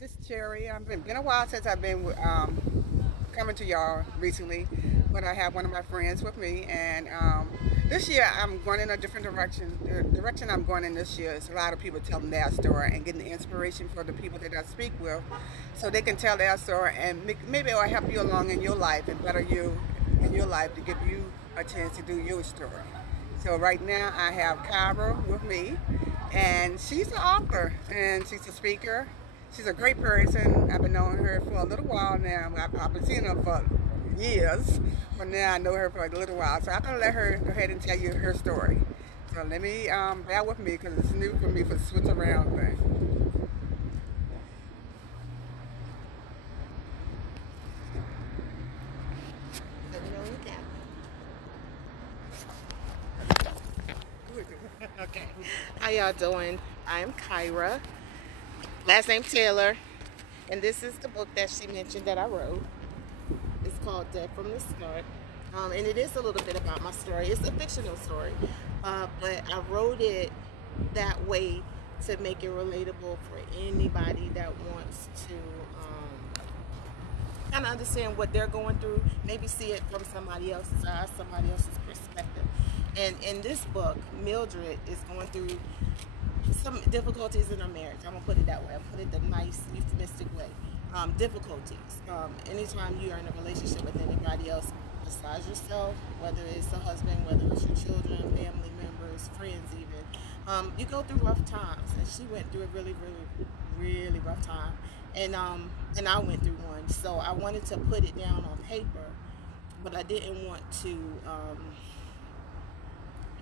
this is Cherry. It's been a while since I've been coming to y'all recently, but I have one of my friends with me, and this year I'm going in a different direction. The direction I'm going in this year is a lot of people telling their story and getting the inspiration for the people that I speak with, so they can tell their story and maybe it will help you along in your life and better you in your life to give you a chance to do your story. So right now I have Kyra with me, and she's an author and she's a speaker. She's a great person. I've been knowing her for a little while now. I've been seeing her for years, but now I know her for a little while. So I'm gonna let her go ahead and tell you her story. So let me bear with me because it's new for me for the switch around thing. Okay. How y'all doing? I'm Kyra. Last name Taylor. And this is the book that she mentioned that I wrote. It's called Dead from the Start. And it is a little bit about my story. It's a fictional story. But I wrote it that way to make it relatable for anybody that wants to kind of understand what they're going through, maybe see it from somebody else's eyes, somebody else's perspective. And in this book, Mildred is going through some difficulties in her marriage. I'm gonna put it that way. I'll put it the nice, euphemistic way. Difficulties. Anytime you are in a relationship with anybody else besides yourself, whether it's a husband, whether it's your children, family members, friends even, you go through rough times. And she went through a really, really, really rough time. And I went through one. So I wanted to put it down on paper, but I didn't want to,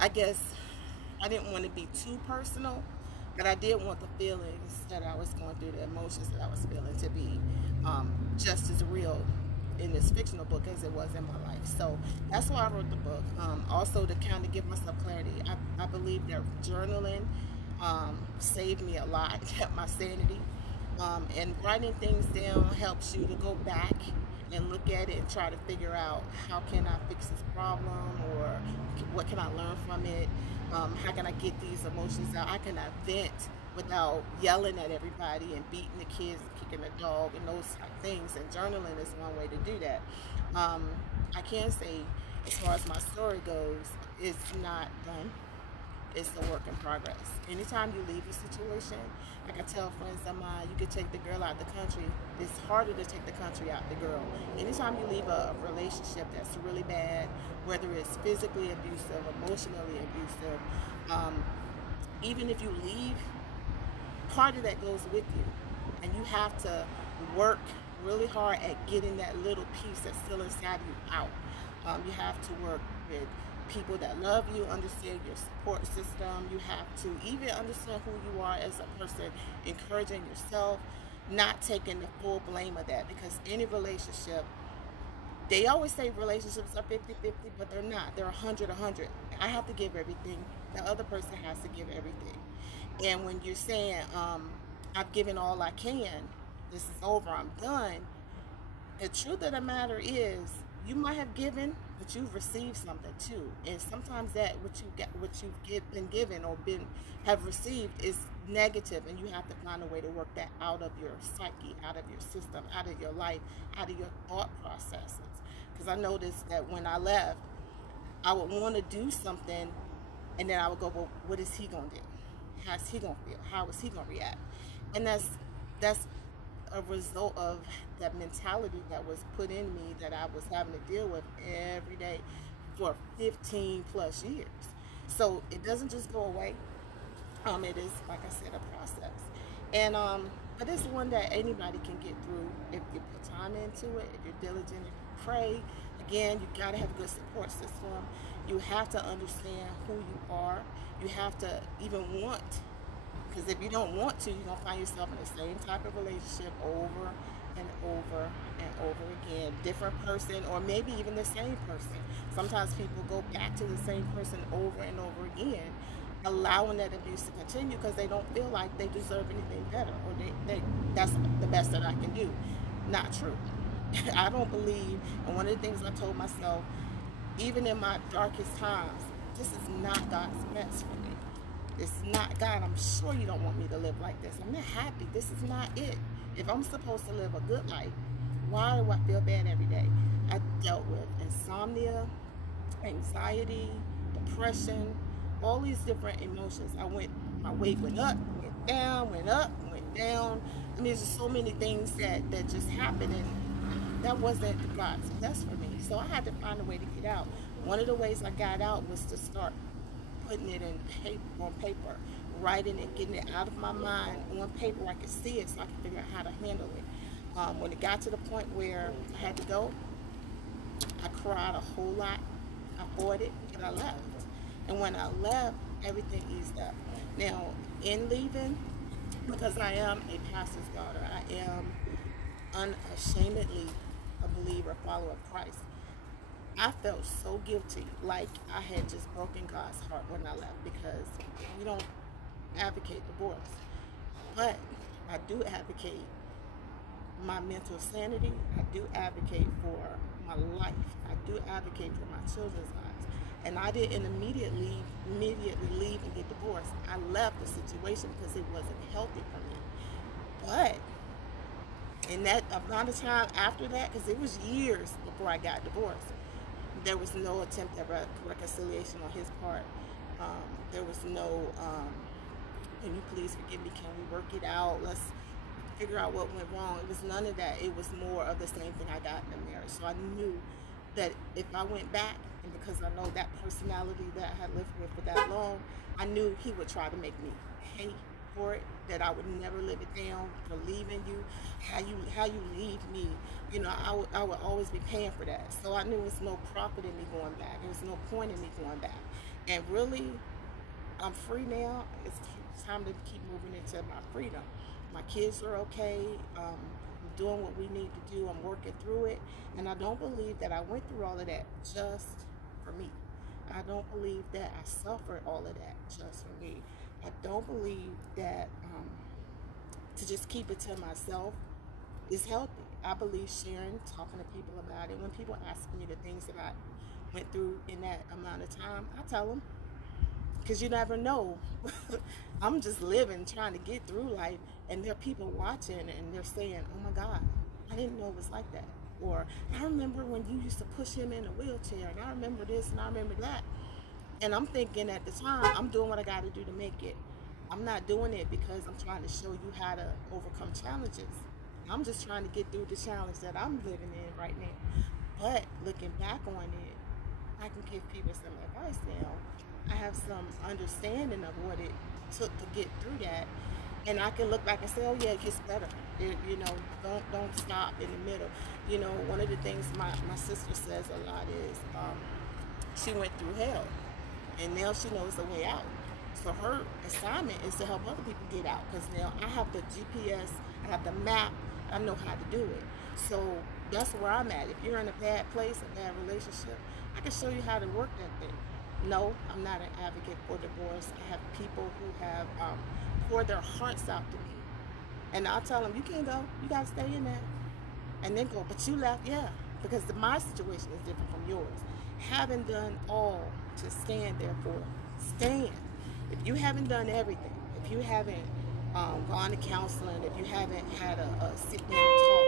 I guess I didn't want to be too personal, but I did want the feelings that I was going through, the emotions that I was feeling, to be just as real in this fictional book as it was in my life. So that's why I wrote the book. Also to kind of give myself clarity. I believe that journaling saved me a lot, kept my sanity. And writing things down helps you to go back and look at it and try to figure out how can I fix this problem, or what can I learn from it. How can I get these emotions out? How can I vent without yelling at everybody and beating the kids and kicking the dog and those type of things? And journaling is one way to do that. I can say, as far as my story goes, it's not done. It's a work in progress. Anytime you leave a situation, like I tell friends of mine, you could take the girl out the country. It's harder to take the country out the girl. Anytime you leave a relationship that's really bad, whether it's physically abusive, emotionally abusive, even if you leave, part of that goes with you. And you have to work really hard at getting that little piece that's still inside you out. You have to work with people that love you, understand your support system. You have to even understand who you are as a person, encouraging yourself, not taking the full blame of that, because any relationship, they always say relationships are 50-50, but they're not. They're 100-100. I have to give everything. The other person has to give everything. And when you're saying, I've given all I can, this is over, I'm done, the truth of the matter is, you might have given, but you've received something too. And sometimes that what you've been given or have received is negative, and you have to find a way to work that out of your psyche, out of your system, out of your life, out of your thought processes. Because I noticed that when I left, I would want to do something, and then I would go, well, what is he gonna do? How's he gonna feel? How is he gonna react? And that's a result of that mentality that was put in me, that I was having to deal with every day for 15 plus years. So it doesn't just go away. It is, like I said, a process. And but it's one that anybody can get through if you put time into it, if you're diligent, if you pray. Again, you gotta have a good support system. You have to understand who you are. You have to even want. Because if you don't want to, you're going to find yourself in the same type of relationship over and over and over again. Different person, or maybe even the same person. Sometimes people go back to the same person over and over again, allowing that abuse to continue because they don't feel like they deserve anything better, or that's the best that I can do. Not true. I don't believe, and one of the things I told myself, even in my darkest times, this is not God's best for me. It's not, God, I'm sure you don't want me to live like this. I'm not happy. This is not it. If I'm supposed to live a good life, why do I feel bad every day? I dealt with insomnia, anxiety, depression, all these different emotions. My weight went up, went down, went up, went down. I mean, there's just so many things that just happened, and that wasn't God's best for me. So I had to find a way to get out. One of the ways I got out was to start putting it on paper, writing it, getting it out of my mind on paper where I could see it so I could figure out how to handle it. When it got to the point where I had to go, I cried a whole lot. I fought it, and I left. And when I left, everything eased up. Now, in leaving, because I am a pastor's daughter, I am unashamedly a believer, follower of Christ. I felt so guilty, like I had just broken God's heart when I left, because we don't advocate divorce. But I do advocate my mental sanity. I do advocate for my life. I do advocate for my children's lives. And I didn't immediately leave and get divorced. I left the situation because it wasn't healthy for me. But in that amount of time after that, because it was years before I got divorced, there was no attempt at reconciliation on his part. There was no, can you please forgive me? Can we work it out? Let's figure out what went wrong. It was none of that. It was more of the same thing I got in the marriage. So I knew that if I went back, and because I know that personality that I had lived with for that long, I knew he would try to make me pay for it, that I would never live it down for leaving you, how you leave me. You know, I would always be paying for that. So I knew there was no profit in me going back. There was no point in me going back. And really, I'm free now. It's time to keep moving into my freedom. My kids are okay. I'm doing what we need to do. I'm working through it. And I don't believe that I went through all of that just for me. I don't believe that I suffered all of that just for me. I don't believe that to just keep it to myself is healthy. I believe sharing, talking to people about it. When people ask me the things that I went through in that amount of time, I tell them. Because you never know. I'm just living, trying to get through life, and there are people watching, and they're saying, oh my God, I didn't know it was like that. Or, I remember when you used to push him in a wheelchair, and I remember this, and I remember that. And I'm thinking at the time, I'm doing what I got to do to make it. I'm not doing it because I'm trying to show you how to overcome challenges. I'm just trying to get through the challenge that I'm living in right now. But looking back on it, I can give people some advice now. I have some understanding of what it took to get through that, and I can look back and say, oh yeah, it gets better. You know, don't stop in the middle. You know, one of the things my sister says a lot is she went through hell, and now she knows the way out. So her assignment is to help other people get out, because now I have the GPS, I have the map, I know how to do it. So that's where I'm at. If you're in a bad place, a bad relationship, I can show you how to work that thing. No, I'm not an advocate for divorce. I have people who have poured their hearts out to me. And I'll tell them, you can't go. You got to stay in there. And then go, but you left, yeah. Because my situation is different from yours. Having done all to stand there for, stand. If you haven't done everything, if you haven't gone to counseling, if you haven't had a sit down talk,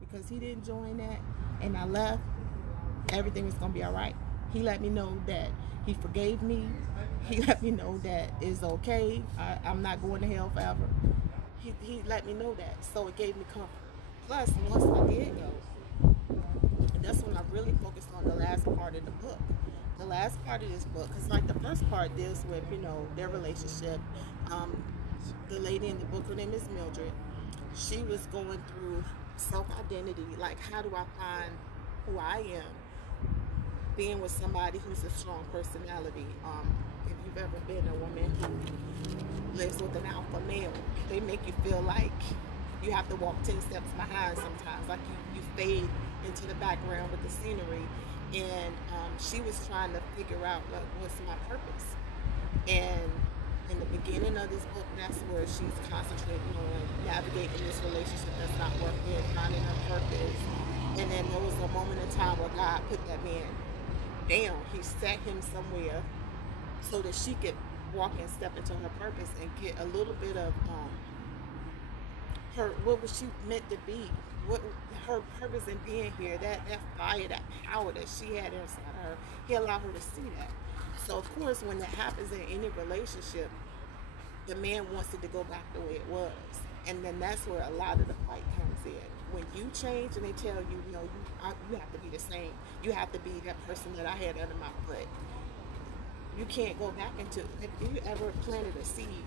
because he didn't join that and I left, everything was gonna be all right. He let me know that he forgave me. He let me know that it's okay. I'm not going to hell forever. He let me know that, so it gave me comfort. Plus, once I did go, and that's when I really focused on the last part of the book. The last part of this book, because like the first part deals with, you know, their relationship. The lady in the book, her name is Mildred. She was going through self-identity, like how do I find who I am being with somebody who's a strong personality. If you've ever been a woman who lives with an alpha male, they make you feel like you have to walk 10 steps behind sometimes. Like you fade into the background with the scenery. And she was trying to figure out, like, what's my purpose. And in the beginning of this book, that's where she's concentrating on navigating this relationship that's not working, finding her purpose. And then there was a moment in time where God put that man down. He set him somewhere so that she could walk and step into her purpose and get a little bit of her, what was she meant to be, what her purpose in being here, that fire, that power that she had inside her. He allowed her to see that. So of course, when that happens in any relationship, the man wants it to go back the way it was, and then that's where a lot of the fight comes in. When you change and they tell you, you know, you have to be the same. You have to be that person that I had under my foot. You can't go back into, if you ever planted a seed,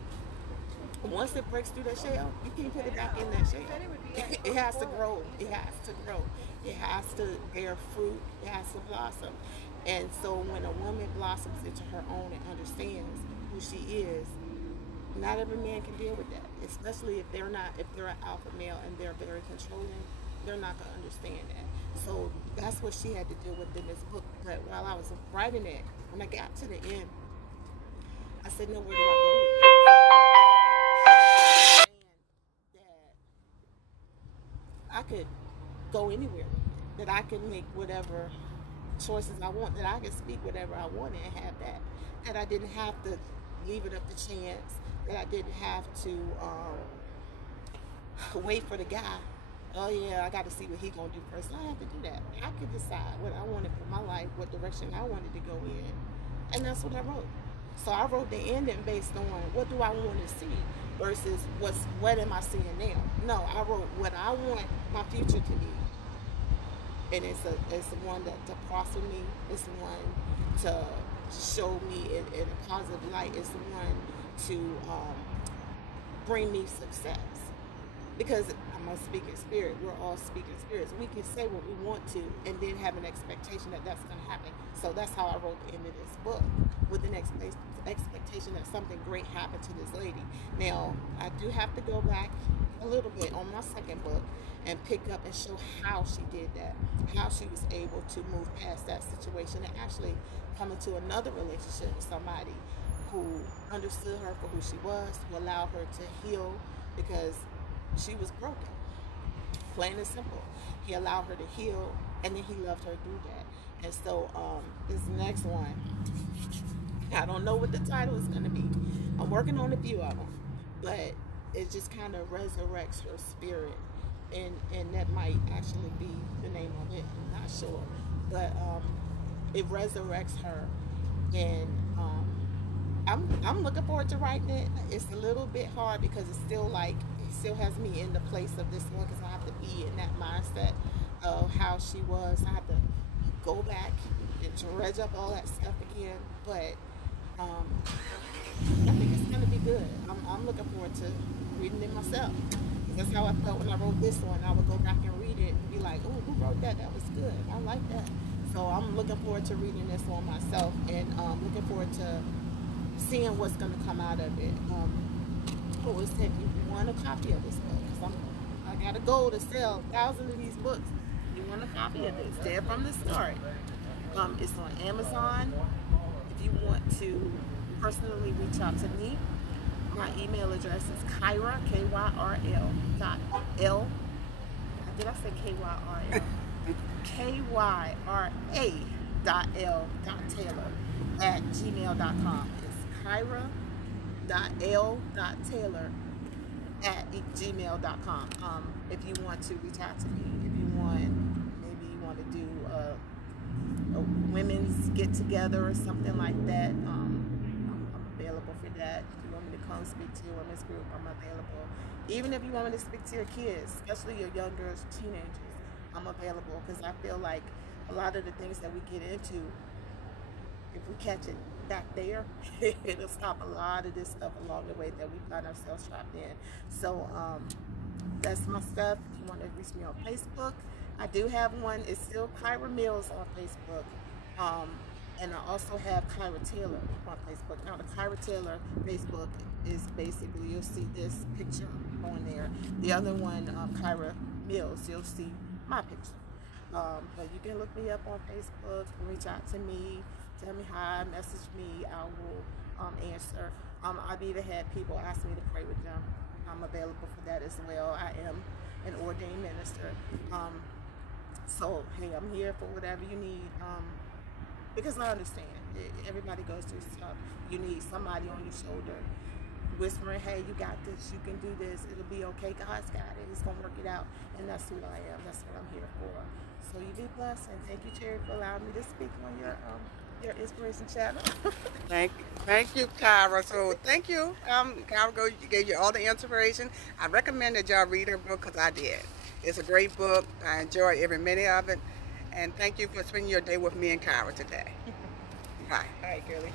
once it breaks through that shell, you can't put it back in that shell. It has to grow. It has to grow. It has to bear fruit. It has to blossom. And so when a woman blossoms into her own and understands who she is, not every man can deal with that. Especially if they're an alpha male and they're very controlling, they're not going to understand that. So that's what she had to deal with in this book. But while I was writing it, when I got to the end, I said, no, where do I go with this? That I could go anywhere with it, that I could make whatever choices I want, that I could speak whatever I wanted and have that I didn't have to leave it up to chance, that I didn't have to wait for the guy. Oh yeah, I got to see what he gonna do first. I have to do that. I could decide what I wanted for my life, what direction I wanted to go in, and that's what I wrote. So I wrote the ending based on what do I want to see versus what am I seeing now. No, I wrote what I want my future to be, and it's one to prosper me. It's one to show me in a positive light. It's one to bring me success. Because I'm a speaking spirit, we're all speaking spirits. We can say what we want to and then have an expectation that that's going to happen. So that's how I wrote the end of this book, with an expectation that something great happened to this lady. Now, I do have to go back a little bit on my second book and pick up and show how she did that, how she was able to move past that situation and actually come into another relationship with somebody who understood her for who she was, who allowed her to heal, because she was broken, plain and simple. He allowed her to heal, and then he loved her through that. And so this next one, I don't know what the title is going to be. I'm working on a few of them, but it just kind of resurrects her spirit, and that might actually be the name of it. I'm not sure, but it resurrects her, and I'm looking forward to writing it. It's a little bit hard because it's still has me in the place of this one, because I have to be in that mindset of how she was. I have to go back and dredge up all that stuff again, but I think it's going to be good. I'm looking forward to reading it myself. That's how I felt when I wrote this one. I would go back and read it and be like, oh, who wrote that? That was good. I like that. So I'm looking forward to reading this one myself, and looking forward to seeing what's going to come out of it. Always if you want a copy of this book, because I got a goal to sell thousands of these books. You want a copy of this, there from the start. It's on Amazon. If you want to personally reach out to me, my email address is Kyra, Kyra.l. Did I say Kyra.l? Kyra.l.taylor at gmail.com. It's Kyra.l.taylor at gmail.com. If you want to reach out to me, if you want, maybe you want to do a women's get together or something like that, I'm available for that. If you want me to come speak to your women's group, I'm available. Even if you want me to speak to your kids, especially your young girls, teenagers, I'm available, because I feel like a lot of the things that we get into, if we catch it back there, it'll stop a lot of this stuff along the way that we find ourselves trapped in. So that's my stuff. If you want to reach me on Facebook, I do have one. It's still Kyra Mills on Facebook. And I also have Kyra Taylor on Facebook. Now, the Kyra Taylor Facebook is basically, you'll see this picture on there. The other one, Kyra Mills, you'll see my picture. But you can look me up on Facebook, reach out to me, tell me hi, message me, I will answer. I've even had people ask me to pray with them. I'm available for that as well. I am an ordained minister. So, hey, I'm here for whatever you need. Because I understand, everybody goes through stuff. You need somebody on your shoulder whispering, hey, you got this, you can do this, it'll be okay, God's got it, He's going to work it out. And that's who I am, that's what I'm here for. So you be blessed, and thank you, Cherry, for allowing me to speak on your inspiration channel. Thank you, Kyra. So thank you. Kyra gave you all the inspiration. I recommend that y'all read her book because I did. It's a great book. I enjoy every minute of it. And thank you for spending your day with me and Kyra today. Bye. All right, girlie.